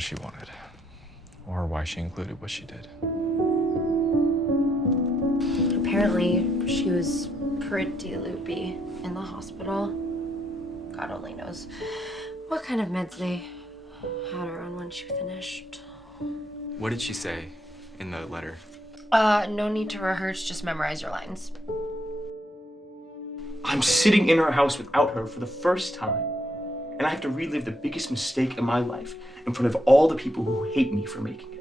what she wanted, or why she included what she did. Apparently, she was pretty loopy in the hospital. God only knows what kind of meds they had her on when she finished. What did she say in the letter? No need to rehearse, just memorize your lines. I'm sitting in her house without her for the first time, and I have to relive the biggest mistake in my life in front of all the people who hate me for making it.